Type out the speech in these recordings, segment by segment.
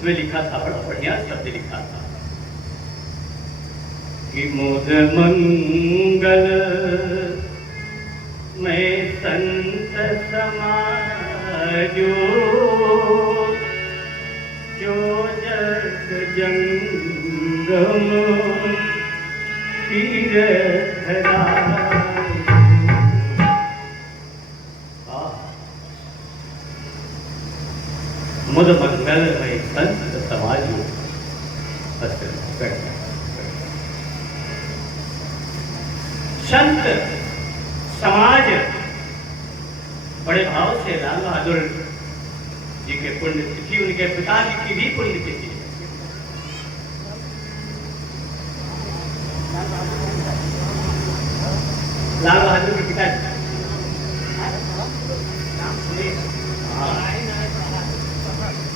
उसमें लिखा था, बड़ा बढ़िया शब्द लिखा था कि मुद मंगल में संत समाजो, जो जग जंगम तीरथरा। मुद मंगल में संत समाजो, संत समाज बड़े भाव से लाल बहादुर जी के पुण्यतिथि, उनके पिताजी की भी पुण्यतिथि। लाल बहादुर के पिताजी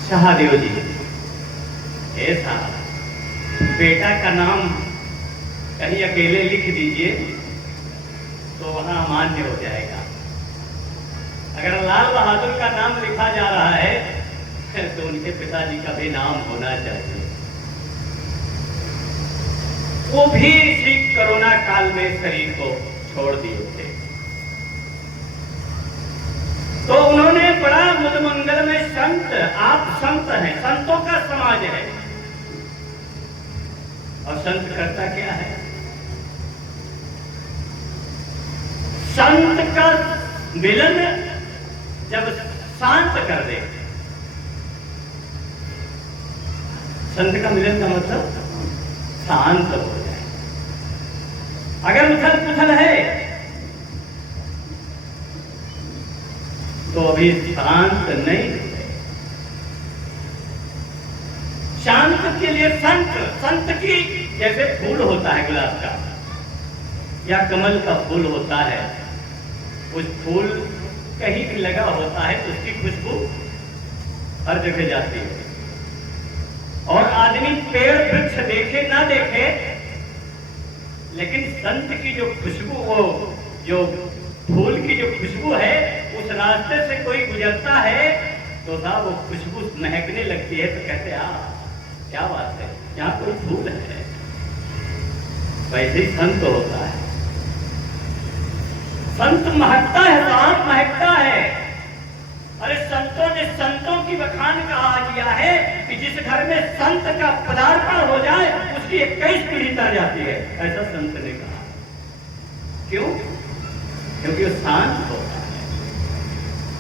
शाहदेव जी। ऐसा बेटा का नाम कहीं अकेले लिख दीजिए तो वहां अमान्य हो जाएगा। अगर लाल बहादुर का नाम लिखा जा रहा है तो उनके पिताजी का भी नाम होना चाहिए। वो भी इसी कोरोना काल में शरीर को छोड़ दिए थे, तो उन्होंने बड़ा मुदमंगल में संत, आप संत हैं, संतों का समाज है। और संत करता क्या है? संत का मिलन जब शांत कर दे, संत का मिलन का मतलब शांत हो जाए। अगर उथल पुथल है तो अभी शांत नहीं है। शांत के लिए संत की जैसे फूल होता है गुलाब का या कमल का फूल होता है, उस फूल कहीं भी लगा होता है तो उसकी खुशबू हर जगह जाती है। और आदमी पेड़ वृक्ष देखे ना देखे, लेकिन संत की जो खुशबू, वो जो फूल की जो खुशबू है, उस रास्ते से कोई गुजरता है तो साहब वो खुशबू महकने लगती है, तो कहते हैं क्या बात है, यहाँ कोई फूल है। वैसे ही संत होता है। संत महकता है, साहब महकता है। अरे संतों ने संतों की बखान कहा किया है कि जिस घर में संत का पदार्पण हो जाए उसकी 21 पीढ़ी तर जाती है, ऐसा संत ने कहा। क्यों? क्योंकि वो शांत होता है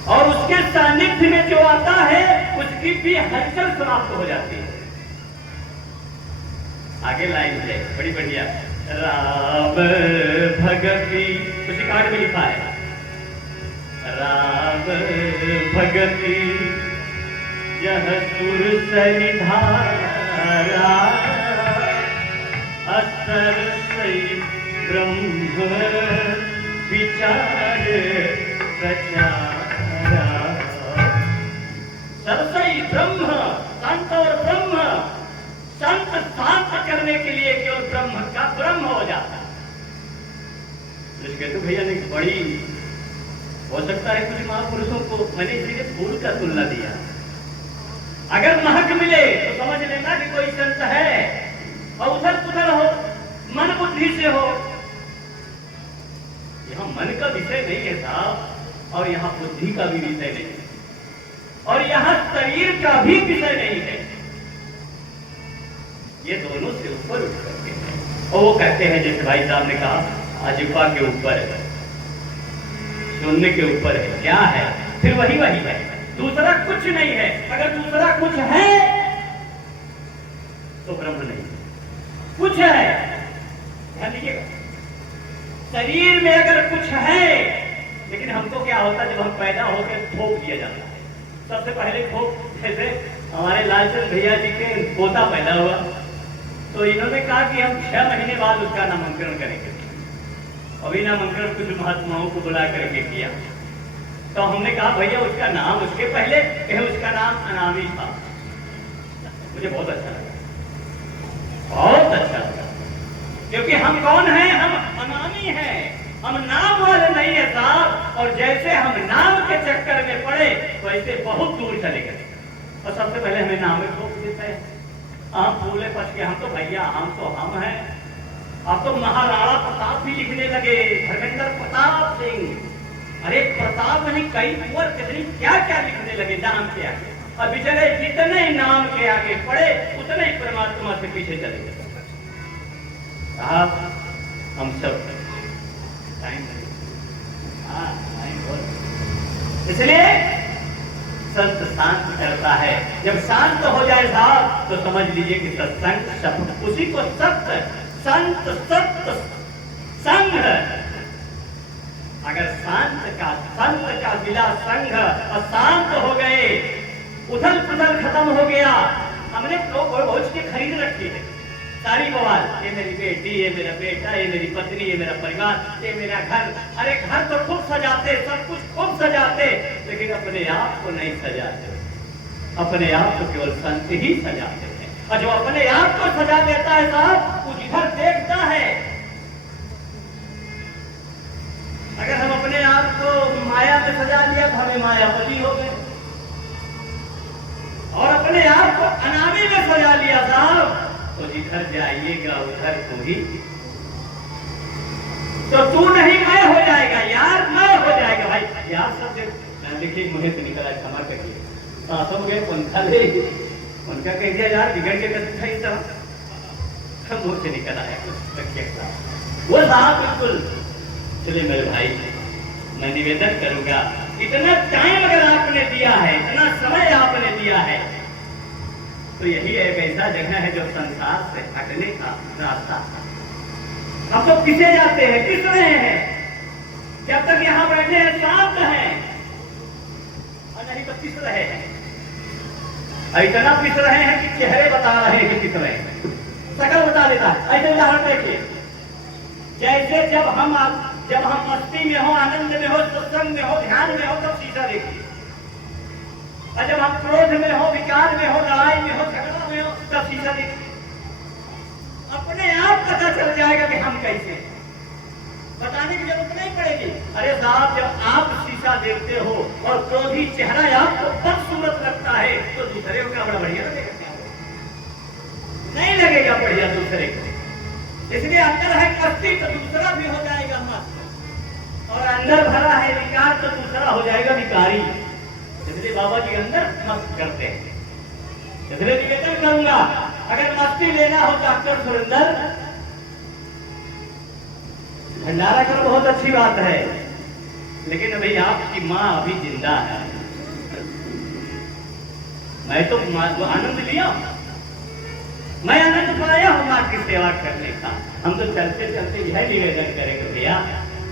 और उसके सानिध्य में जो आता है उसकी भी हलचल समाप्त हो जाती है। आगे लाइन है बड़ी बढ़िया, राम भगति, उसी कार्ड में लिखा है, राम भगति यह सुर सरिधारा, असर सई ब्रह्म विचार प्रचारा। सरसई ब्रह्म, संत और ब्रह्म, संत शांत करने के लिए केवल ब्रह्म का ब्रह्म हो जाता है। तो भैया ने बड़ी हो सकता है कुछ महापुरुषों को मैंने इसीलिए फूल का तुलना दिया। अगर महक मिले तो समझ लेना कि कोई संत है, और उधर पुधर हो, मन बुद्धि से हो। यहाँ मन का विषय नहीं है साहब, और यहाँ बुद्धि का भी विषय नहीं है, और यहाँ शरीर का भी विषय नहीं है। ये दोनों से ऊपर उठ करके हैं। और वो कहते हैं जैसे भाई साहब ने कहा, आजिफा के ऊपर है, सुनने के ऊपर है। क्या है? फिर वही है, दूसरा कुछ नहीं है। अगर दूसरा कुछ है तो ब्रह्म नहीं कुछ है। ध्यान दीजिएगा, शरीर में अगर कुछ है, लेकिन हमको क्या होता है जब हम पैदा होकर थोप दिया जाता है। सबसे पहले थोप, जैसे हमारे लालचंद भैया जी के पोता पैदा हुआ तो इन्होंने कहा कि हम 6 महीने बाद उसका नामांकन करेंगे। अभी नामांकन कुछ महात्माओं को बुला करके किया, तो हमने कहा भैया उसका नाम, उसके पहले उसका नाम अनामी था। मुझे बहुत अच्छा लगा, बहुत अच्छा लगा, क्योंकि हम कौन हैं? हम अनामी हैं, हम नाम वाले नहीं है साहब। और जैसे हम नाम के चक्कर में पड़े वैसे बहुत दूर चले गए। और सबसे पहले हमें नाम में ठोक देते हैं। हम फूले पच के हम तो भैया हम हैं। अब तो महाराणा प्रताप भी लिखने लगे, धर्मेंद्र प्रताप सिंह। अरे प्रताप नहीं, कई कुंवर कितनी क्या क्या लिखने लगे नाम के आगे। और बेचारे जितने नाम के आगे पड़े उतने ही परमात्मा से पीछे चले गए। साहब हम सब टाइम इसलिए संत शांत करता है। जब शांत हो जाए साहब तो समझ लीजिए कि सत्संग शब्द उसी को सत्य संत सत्य संग। अगर संत का मिला संग और शांत हो गए, उथल पुथल खत्म हो गया। हमने तो बहुत चीजें खरीद रखी है, सारी बवाल, ये मेरी बेटी, ये मेरा बेटा, ये मेरी पत्नी, ये मेरा परिवार, ये मेरा घर। अरे घर तो खूब सजाते, सब कुछ खूब सजाते, लेकिन अपने आप को नहीं सजाते। अपने आप को केवल संत ही सजाते हैं। और जो अपने आप को सजा देता है साहब, वो जिधर देखता है। अगर हम अपने आप को माया में सजा लिया तो हमें मायापति हो गए, और अपने आप को अनामी में सजा लिया साहब तो जिधर जाइएगा उधर तू ही, तो तू नहीं मैं हो जाएगा यार, मैं हो जाएगा भाई यार। सब देखिए मुझे तो निकला, क्षमा करिए, सांसों में पंखा ले उनका कह दिया यार, बिगड़ के था इस तरह मुंह से निकल आया वो साहब। बिल्कुल चलिए मेरे भाई, मैं निवेदन करूंगा, इतना टाइम अगर आपने दिया है, इतना समय आपने दिया है, तो यही एक ऐसा जगह है जो संसार से हटने का रास्ता है। अब तो पिसे जाते हैं, पिस रहे हैं, जब तक यहाँ बैठे हैं शांत हैं, और नहीं तो पिस रहे हैं। इतना पिस रहे हैं कि चेहरे बता रहे हैं कि पिस रहे हैं, शकल बता देता है। ऐसे उदाहरण देखिए, जैसे जब हम मस्ती में हो, आनंद में हो, सत्संग में हो, ध्यान में हो, तब शीशा देखिए। और जब हम क्रोध में हो, विकार में हो, लड़ाई में हो, झगड़ा में हो, तब शीशा देखिए। अपने आप पता चल जाएगा कि हम कैसे, बताने की जरूरत नहीं पड़ेगी। अरे साहब, जब आप शीशा देखते हो और क्रोधी चेहरा आपको बदसूरत लगता है, तो दूसरे को क्या बड़ा बढ़िया लगेगा? नहीं लगेगा बढ़िया दूसरे को। इसलिए अंदर है कष्टी तो दूसरा भी हो जाएगा मस्त, और अंदर भरा है विकार तो दूसरा हो जाएगा विकारी। इसलिए बाबा जी अंदर मस्त करते हैं। इसलिए निवेदन करूंगा, अगर मस्ती लेना हो डॉक्टर सुरेंद्र, भंडारा कर बहुत अच्छी बात है, लेकिन अभी आपकी माँ अभी जिंदा है। मैं तो आनंद लिया, मैं आनंद पाया हूं माँ की सेवा करने का। हम तो चलते चलते यह निवेदन करेंगे भैया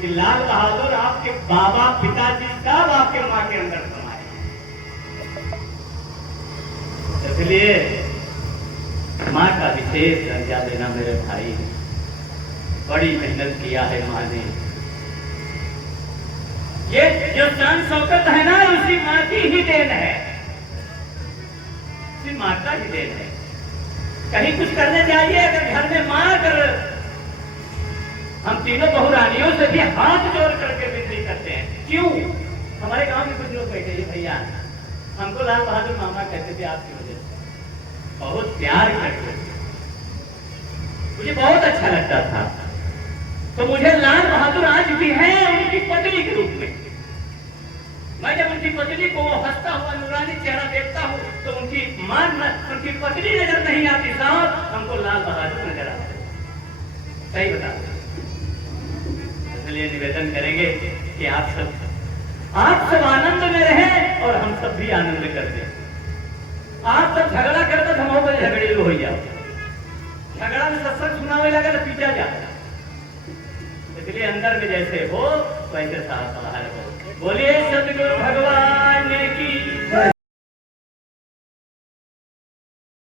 कि लाल बहादुर आपके बाबा पिताजी सब आपके माँ के अंदर समाये। इसलिए माँ का विशेष दर्जा देना मेरे भाई, बड़ी मेहनत किया है माँ ने। ये जो शान शौकत है ना, उसी माँ की ही देन है, उसी माँ का ही देन है। कहीं कुछ करने जाइए, अगर घर में माँ, अगर हम तीनों बहुरानियों से भी हाथ जोड़ करके विनती करते हैं। क्यों? हमारे गांव में कुछ लोग बैठे हैं भैया, हमको लाल बहादुर मामा कहते थे आपकी वजह से, बहुत प्यार करते थे, मुझे बहुत अच्छा लगता था। तो मुझे लाल बहादुर आज भी है उनकी पत्नी के रूप में। मैं जब उनकी पत्नी को हंसता हुआ नूरानी चेहरा देखता हूँ तो उनकी मां, उनकी पत्नी नजर नहीं आती साहब, हमको लाल बहादुर नजर आते। सही बता। इसलिए निवेदन करेंगे कि आप सब आनंद में रहें और हम सब भी आनंद करते। आप सब झगड़ा करते, हम हो गए झगड़ेलू हो जाओ, झगड़ा में सत्संग सुनावे लगा तो पीछा जाता। इसलिए अंदर में जैसे हो वैसे साथ बाहर हो। बोलिए सतगुरु भगवान।